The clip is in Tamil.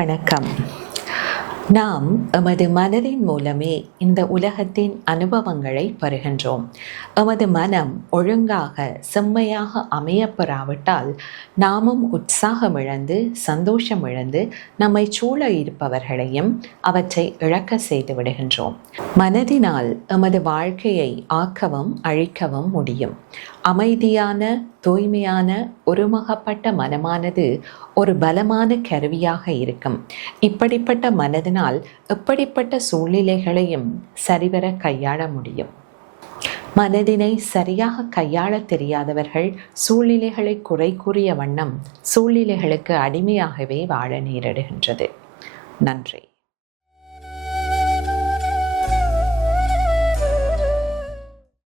வணக்கம். நாம் எமது மனதின் மூலமே இந்த உலகத்தின் அனுபவங்களை பெறுகின்றோம். எமது மனம் ஒழுங்காக செம்மையாக அமையப்பெறாவிட்டால் நாமும் உற்சாகம் இழந்து சந்தோஷம் இழந்து நம்மை சூழ இருப்பவர்களையும் அவற்றை இழக்க செய்து விடுகின்றோம். மனதினால் எமது வாழ்க்கையை ஆக்கவும் அழிக்கவும் முடியும். அமைதியான தூய்மையான ஒருமுகப்பட்ட மனமானது ஒரு பலமான கருவியாக இருக்கும். இப்படிப்பட்ட மனதினால் எப்படிப்பட்ட சூழ்நிலைகளையும் சரிவர கையாள முடியும். மனதினை சரியாக கையாள தெரியாதவர்கள் சூழ்நிலைகளை குறை கூறிய வண்ணம் சூழ்நிலைகளுக்கு அடிமையாகவே வாழ நேரிடுகின்றது. நன்றி.